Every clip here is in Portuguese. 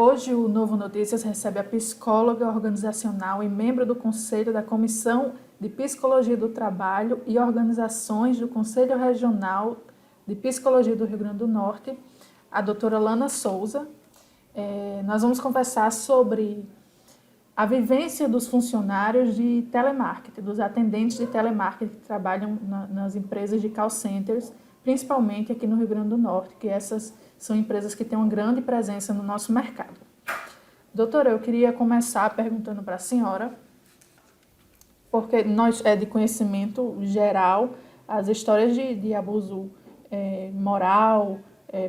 Hoje, o Novo Notícias recebe a psicóloga organizacional e membro do Conselho da Comissão de Psicologia do Trabalho e Organizações do Conselho Regional de Psicologia do Rio Grande do Norte, a doutora Lana Souza. Nós vamos conversar sobre a vivência dos funcionários de telemarketing, dos atendentes de telemarketing que trabalham nas empresas de call centers, principalmente aqui no Rio Grande do Norte, que essas são empresas que têm uma grande presença no nosso mercado. Doutora, eu queria começar perguntando para a senhora, porque nós é de conhecimento geral as histórias de abuso moral,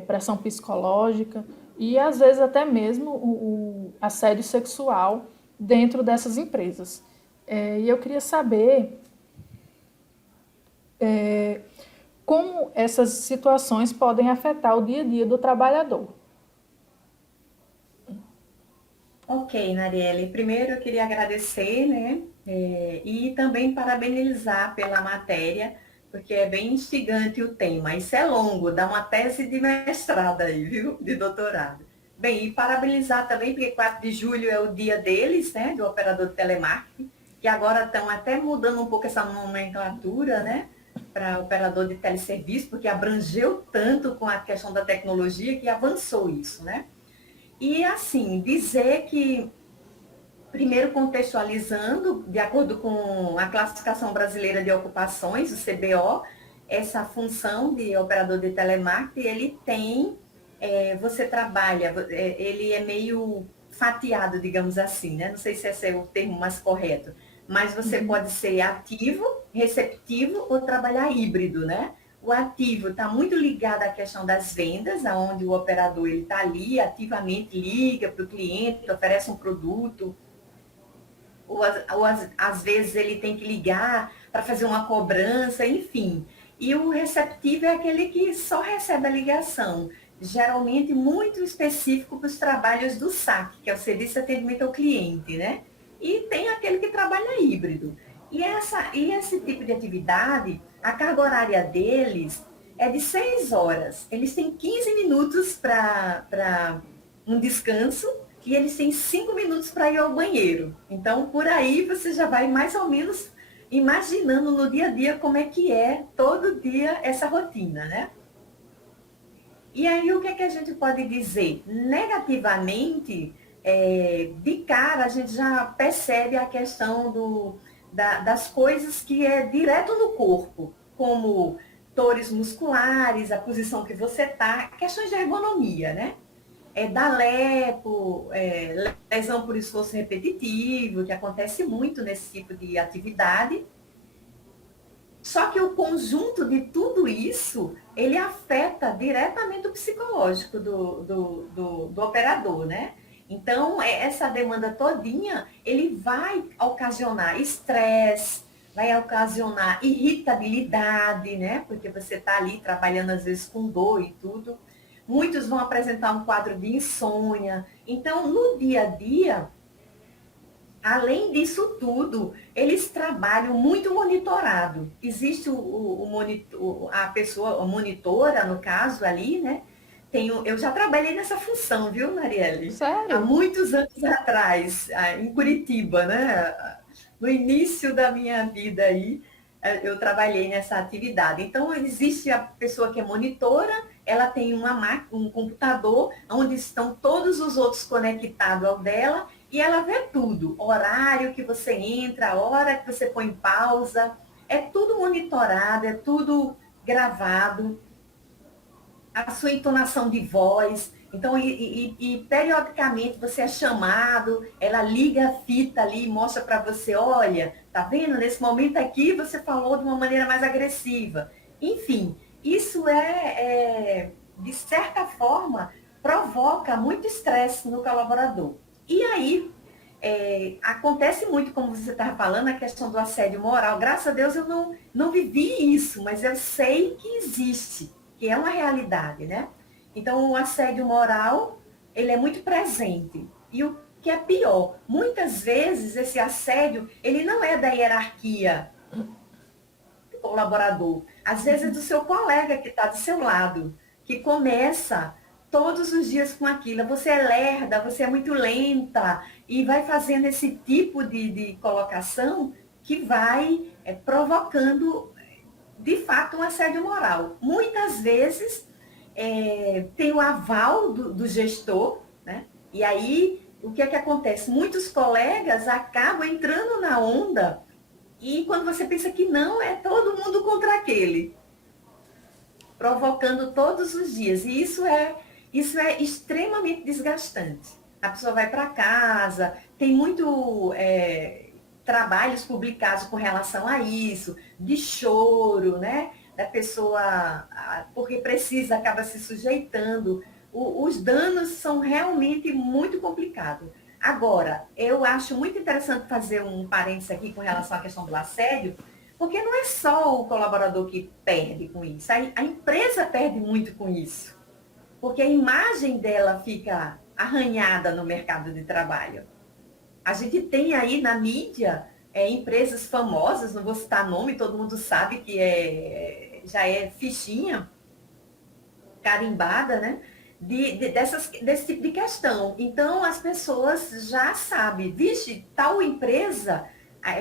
pressão psicológica e às vezes até mesmo o assédio sexual dentro dessas empresas. E eu queria saber como essas situações podem afetar o dia a dia do trabalhador. Ok, Narielle. Primeiro eu queria agradecer, né? E também parabenizar pela matéria, porque é bem instigante o tema. Isso é longo, dá uma tese de mestrado aí, viu? De doutorado. Bem, e parabenizar também, porque 4 de julho é o dia deles, né? Do operador de telemarketing, que agora estão até mudando um pouco essa nomenclatura, né? Para operador de teleserviço, porque abrangeu tanto com a questão da tecnologia que avançou isso, né? E assim, dizer que, primeiro contextualizando, de acordo com a Classificação Brasileira de Ocupações, o CBO, essa função de operador de telemarketing, ele tem, você trabalha, ele é meio fatiado, digamos assim, né? Não sei se esse é o termo mais correto, mas você pode ser ativo, receptivo ou trabalhar híbrido, né? O ativo está muito ligado à questão das vendas, onde o operador está ali, ativamente liga para o cliente, oferece um produto, ou às vezes ele tem que ligar para fazer uma cobrança, enfim. E o receptivo é aquele que só recebe a ligação, geralmente muito específico para os trabalhos do SAC, que é o Serviço de Atendimento ao Cliente, né? E tem aquele que trabalha híbrido. E esse tipo de atividade, a carga horária deles é de 6 horas. Eles têm 15 minutos para um descanso e eles têm 5 minutos para ir ao banheiro. Então, por aí você já vai mais ou menos imaginando no dia a dia como é que é todo dia essa rotina, né? E aí o que é que a gente pode dizer? Negativamente, de cara a gente já percebe a questão das coisas que é direto no corpo, como dores musculares, a posição que você está, questões de ergonomia, né? Da LEPO, lesão por esforço repetitivo, que acontece muito nesse tipo de atividade. Só que o conjunto de tudo isso, ele afeta diretamente o psicológico do operador, né? Então, essa demanda todinha, ele vai ocasionar estresse, vai ocasionar irritabilidade, né? Porque você está ali trabalhando às vezes com dor e tudo. Muitos vão apresentar um quadro de insônia. Então, no dia a dia, além disso tudo, eles trabalham muito monitorado. Existe a pessoa, a monitora, no caso ali, né? Eu já trabalhei nessa função, viu, Marielle? Há Sério? muitos anos atrás, em Curitiba, né? No início da minha vida aí, eu trabalhei nessa atividade. Então, existe a pessoa que é monitora, ela tem um computador onde estão todos os outros conectados ao dela, e ela vê tudo, horário que você entra, a hora que você põe pausa, é tudo monitorado, é tudo gravado, a sua entonação de voz. Então, periodicamente você é chamado, ela liga a fita ali e mostra para você, olha, tá vendo? Nesse momento aqui você falou de uma maneira mais agressiva. Enfim, isso de certa forma, provoca muito estresse no colaborador. E aí, acontece muito, como você estava falando, a questão do assédio moral. Graças a Deus eu não vivi isso, mas eu sei que existe, que é uma realidade, né? Então, o assédio moral, ele é muito presente. E o que é pior, muitas vezes esse assédio, ele não é da hierarquia do colaborador. Às vezes é do seu colega que está do seu lado, que começa todos os dias com aquilo. Você é lerda, você é muito lenta, e vai fazendo esse tipo de colocação que vai provocando, de fato, um assédio moral. Muitas vezes tem o aval do gestor, né? E aí, o que é que acontece? Muitos colegas acabam entrando na onda e quando você pensa que não, é todo mundo contra aquele, provocando todos os dias. E isso é extremamente desgastante. A pessoa vai para casa, tem muito trabalhos publicados com relação a isso, de choro, né? Da pessoa, porque precisa, acaba se sujeitando. Os danos são realmente muito complicados. Agora, eu acho muito interessante fazer um parênteses aqui com relação à questão do assédio, porque não é só o colaborador que perde com isso, a empresa perde muito com isso, porque a imagem dela fica arranhada no mercado de trabalho. A gente tem aí na mídia empresas famosas, não vou citar nome, todo mundo sabe que já é fichinha carimbada, né? Desse tipo de questão. Então, as pessoas já sabem, vixe, tal empresa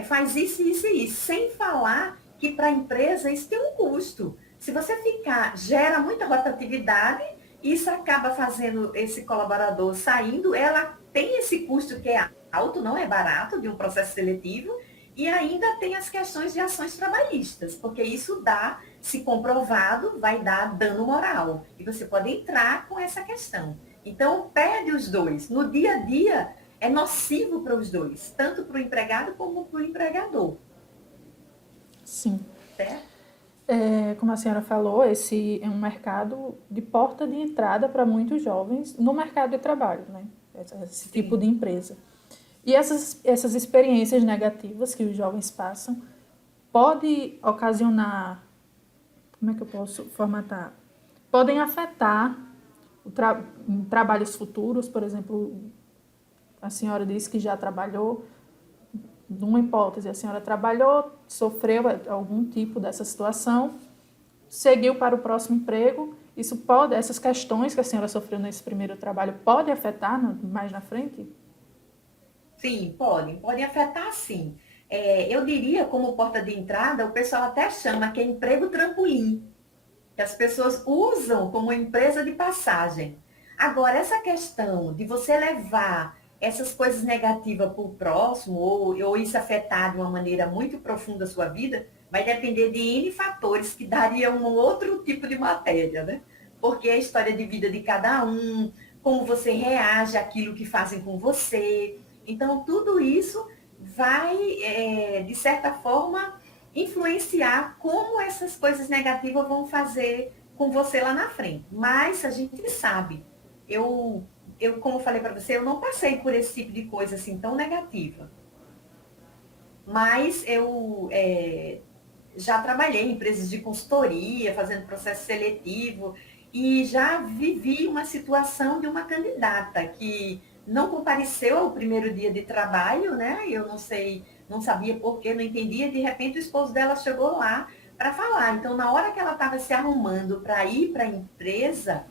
faz isso, isso e isso, sem falar que para a empresa isso tem um custo. Se você ficar, gera muita rotatividade, isso acaba fazendo esse colaborador saindo, ela tem esse custo que é alto, não é barato, de um processo seletivo, e ainda tem as questões de ações trabalhistas, porque isso dá, se comprovado, vai dar dano moral. E você pode entrar com essa questão. Então, perde os dois. No dia a dia, é nocivo para os dois, tanto para o empregado como para o empregador. Sim. Certo? Como a senhora falou, esse é um mercado de porta de entrada para muitos jovens no mercado de trabalho, né? Esse tipo de empresa. E essas experiências negativas que os jovens passam pode ocasionar, como é que eu posso formatar? Podem afetar trabalhos futuros, por exemplo, a senhora disse que já trabalhou, numa hipótese, a senhora trabalhou, sofreu algum tipo dessa situação, seguiu para o próximo emprego, essas questões que a senhora sofreu nesse primeiro trabalho, pode afetar mais na frente? Sim, podem afetar sim. Eu diria, como porta de entrada, o pessoal até chama que é emprego trampolim, que as pessoas usam como empresa de passagem. Agora, essa questão de você levar essas coisas negativas para o próximo, ou isso afetar de uma maneira muito profunda a sua vida, vai depender de N fatores que daria um outro tipo de matéria, né? Porque é a história de vida de cada um, como você reage àquilo que fazem com você. Então, tudo isso vai, de certa forma, influenciar como essas coisas negativas vão fazer com você lá na frente. Mas a gente sabe, como falei para você, eu não passei por esse tipo de coisa assim tão negativa. Mas eu já trabalhei em empresas de consultoria, fazendo processo seletivo, e já vivi uma situação de uma candidata que não compareceu ao primeiro dia de trabalho, né? Eu não sei, não sabia por quê, não entendia. De repente, o esposo dela chegou lá para falar. Então, na hora que ela estava se arrumando para ir para a empresa,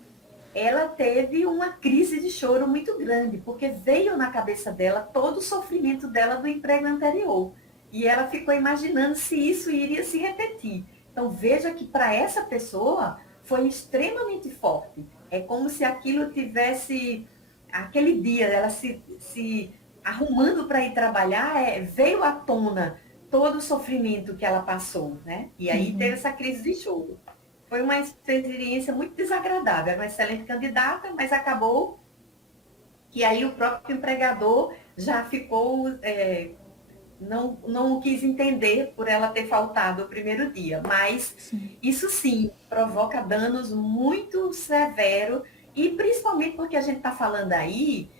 ela teve uma crise de choro muito grande, porque veio na cabeça dela todo o sofrimento dela do emprego anterior. E ela ficou imaginando se isso iria se repetir. Então, veja que para essa pessoa foi extremamente forte. É como se aquilo tivesse, aquele dia, ela se arrumando para ir trabalhar, veio à tona todo o sofrimento que ela passou, né? E aí teve essa crise de choro. Foi uma experiência muito desagradável. Era uma excelente candidata, mas acabou que aí o próprio empregador já ficou, não quis entender por ela ter faltado o primeiro dia. Mas isso sim provoca danos muito severos, e principalmente porque a gente está falando aí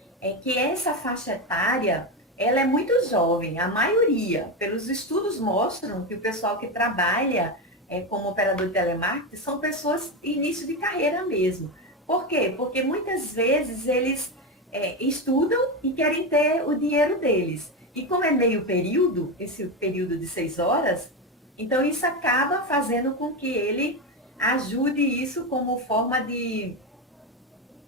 que essa faixa etária ela é muito jovem, a maioria. Pelos estudos mostram que o pessoal que trabalha como operador de telemarketing são pessoas início de carreira mesmo. Por quê? Porque muitas vezes eles estudam e querem ter o dinheiro deles. E como é meio período, esse período de 6 horas, então isso acaba fazendo com que ele ajude isso como forma de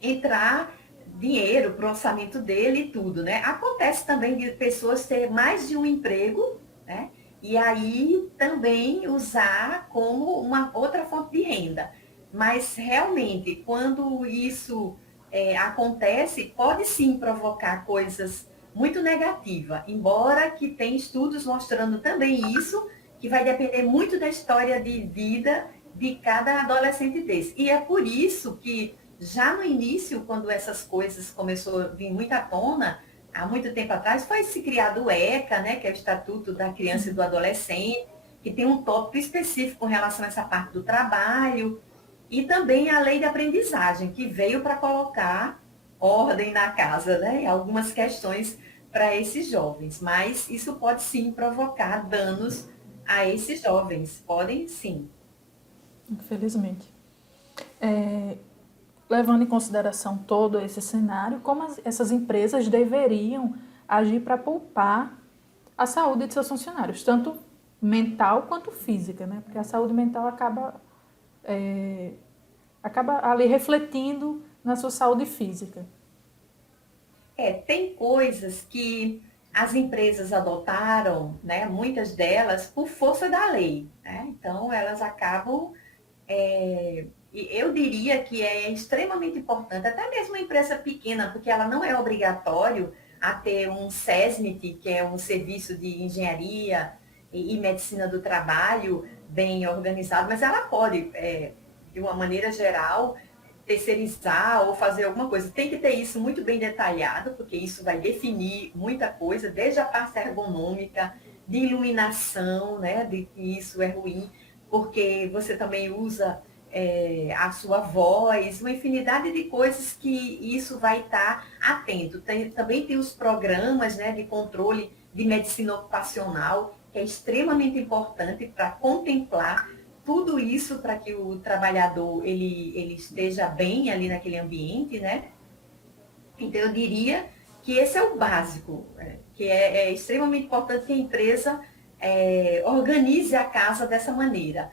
entrar dinheiro para o orçamento dele e tudo, né? Acontece também de pessoas ter mais de um emprego, né? E aí também usar como uma outra fonte de renda. Mas realmente, quando isso acontece, pode sim provocar coisas muito negativas, embora que tem estudos mostrando também isso, que vai depender muito da história de vida de cada adolescente desse. E é por isso que já no início, quando essas coisas começou a vir muito à tona, há muito tempo atrás, foi se criado o ECA, né, que é o Estatuto da Criança e do Adolescente, que tem um tópico específico com relação a essa parte do trabalho, e também a lei de aprendizagem, que veio para colocar ordem na casa, né, algumas questões para esses jovens. Mas isso pode sim provocar danos a esses jovens, podem sim. Infelizmente. É, levando em consideração todo esse cenário, como essas empresas deveriam agir para poupar a saúde de seus funcionários, tanto mental quanto física, né? Porque a saúde mental acaba ali refletindo na sua saúde física. Tem coisas que as empresas adotaram, né, muitas delas, por força da lei. Né? Então, elas acabam. Eu diria que é extremamente importante, até mesmo uma empresa pequena, porque ela não é obrigatório a ter um SESMIT, que é um serviço de engenharia e medicina do trabalho bem organizado, mas ela pode, de uma maneira geral, terceirizar ou fazer alguma coisa. Tem que ter isso muito bem detalhado, porque isso vai definir muita coisa, desde a parte ergonômica, de iluminação, né, de que isso é ruim, porque você também usa a sua voz, uma infinidade de coisas que isso vai estar atento. Também tem os programas, né, de controle de medicina ocupacional, que é extremamente importante para contemplar tudo isso para que o trabalhador ele esteja bem ali naquele ambiente, né? Então, eu diria que esse é o básico, que é extremamente importante que a empresa organize a casa dessa maneira.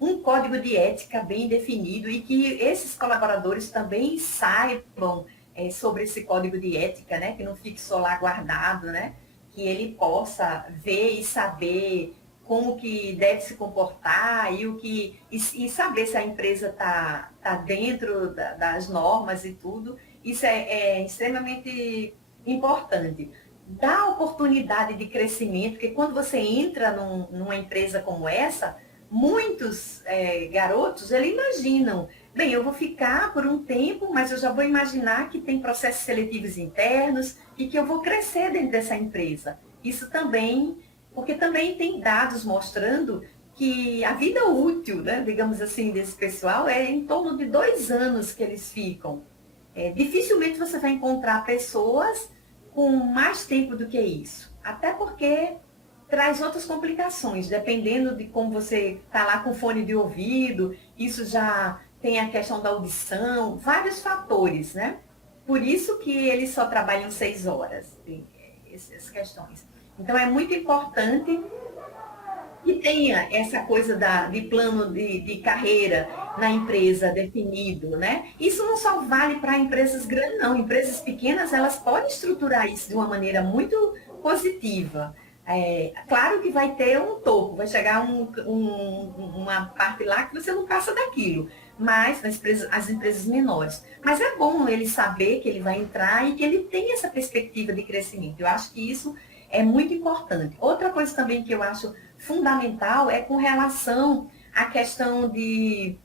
Um código de ética bem definido e que esses colaboradores também saibam sobre esse código de ética, né? Que não fique só lá guardado, né? Que ele possa ver e saber como que deve se comportar e saber se a empresa está dentro das normas e tudo. Isso é extremamente importante. Dá oportunidade de crescimento, porque quando você entra numa empresa como essa, muitos garotos, eles imaginam, bem, eu vou ficar por um tempo, mas eu já vou imaginar que tem processos seletivos internos e que eu vou crescer dentro dessa empresa. Isso também, porque também tem dados mostrando que a vida útil, né, digamos assim, desse pessoal é em torno de 2 anos que eles ficam. Dificilmente você vai encontrar pessoas com mais tempo do que isso. Até porque traz outras complicações, dependendo de como você está lá com fone de ouvido, isso já tem a questão da audição, vários fatores, né? Por isso que eles só trabalham 6 horas, essas questões. Então, é muito importante que tenha essa coisa de plano de carreira na empresa definido, né? Isso não só vale para empresas grandes, não. Empresas pequenas, elas podem estruturar isso de uma maneira muito positiva. Claro que vai ter um topo, vai chegar uma parte lá que você não passa daquilo, mas as empresas menores. Mas é bom ele saber que ele vai entrar e que ele tem essa perspectiva de crescimento. Eu acho que isso é muito importante. Outra coisa também que eu acho fundamental é com relação à questão de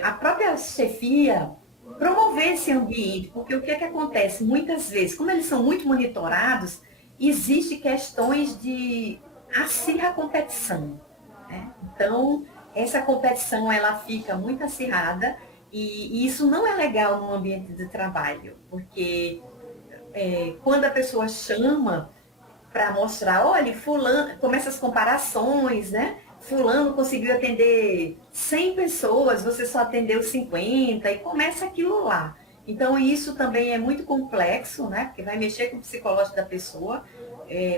a própria chefia promover esse ambiente, porque o que é que acontece? Muitas vezes, como eles são muito monitorados, existe questões de acirra competição. Né? Então, essa competição ela fica muito acirrada e isso não é legal no ambiente de trabalho, porque quando a pessoa chama para mostrar, olha, fulano, começa as comparações, né? Fulano conseguiu atender 100 pessoas, você só atendeu 50, e começa aquilo lá. Então, isso também é muito complexo, né? Porque vai mexer com o psicológico da pessoa.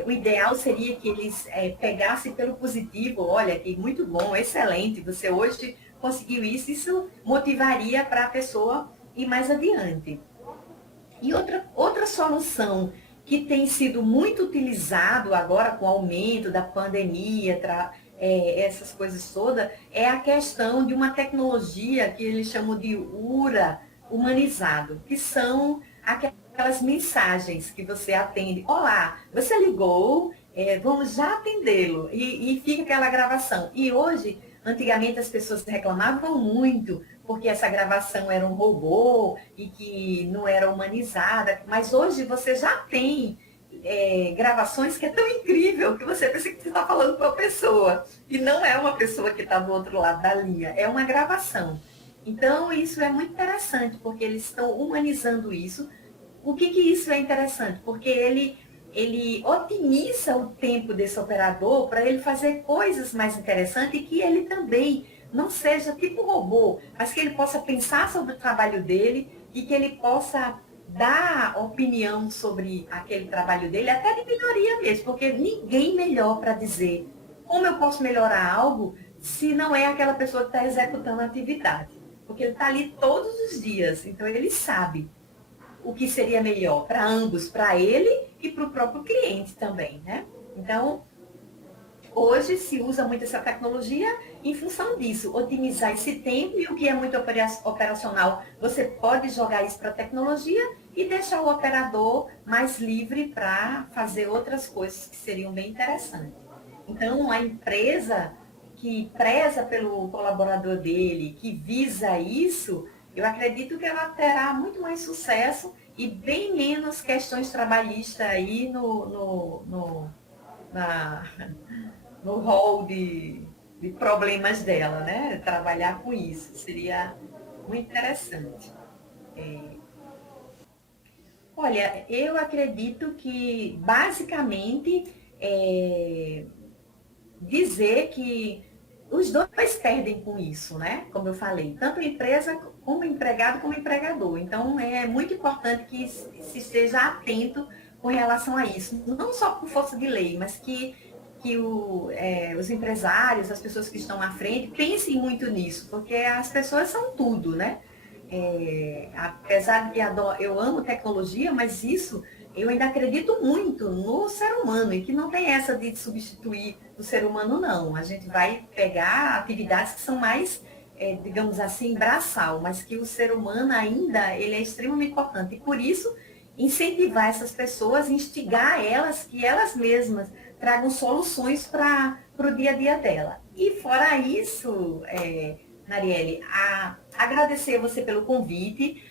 O ideal seria que eles pegassem pelo positivo, olha, que muito bom, excelente, você hoje conseguiu isso, isso motivaria para a pessoa ir mais adiante. E outra solução que tem sido muito utilizado agora com o aumento da pandemia, essas coisas todas, é a questão de uma tecnologia que eles chamam de URA humanizado, que são aquelas mensagens que você atende. Olá, você ligou, vamos já atendê-lo. E fica aquela gravação. E hoje, antigamente as pessoas reclamavam muito porque essa gravação era um robô e que não era humanizada, mas hoje você já tem gravações que é tão incrível que você pensa que você está falando com uma pessoa e não é uma pessoa que está do outro lado da linha, é uma gravação. Então isso é muito interessante porque eles estão humanizando isso. O que isso é interessante? Porque ele otimiza o tempo desse operador para ele fazer coisas mais interessantes e que ele também não seja tipo robô, mas que ele possa pensar sobre o trabalho dele e que ele possa dar opinião sobre aquele trabalho dele, até de melhoria mesmo, porque ninguém melhor para dizer como eu posso melhorar algo se não é aquela pessoa que está executando a atividade. Porque ele está ali todos os dias, então ele sabe o que seria melhor para ambos, para ele e para o próprio cliente também, né? Então, hoje se usa muito essa tecnologia em função disso, otimizar esse tempo e o que é muito operacional, você pode jogar isso para a tecnologia e deixar o operador mais livre para fazer outras coisas que seriam bem interessantes. Então, a empresa que preza pelo colaborador dele, que visa isso, eu acredito que ela terá muito mais sucesso e bem menos questões trabalhistas aí na, no hall de problemas dela, né? Trabalhar com isso seria muito interessante. Olha, eu acredito que basicamente dizer que os dois perdem com isso, né? Como eu falei, tanto a empresa como empregado como empregador. Então é muito importante que se esteja atento com relação a isso, não só por força de lei, mas que os empresários, as pessoas que estão à frente, pensem muito nisso, porque as pessoas são tudo, né? Apesar de que eu amo tecnologia, mas isso eu ainda acredito muito no ser humano e que não tem essa de substituir o ser humano, não. A gente vai pegar atividades que são mais, digamos assim, braçal, mas que o ser humano ainda ele é extremamente importante. E por isso, incentivar essas pessoas, instigar elas, que elas mesmas tragam soluções para o dia a dia dela. E fora isso, Narielle, agradecer você pelo convite.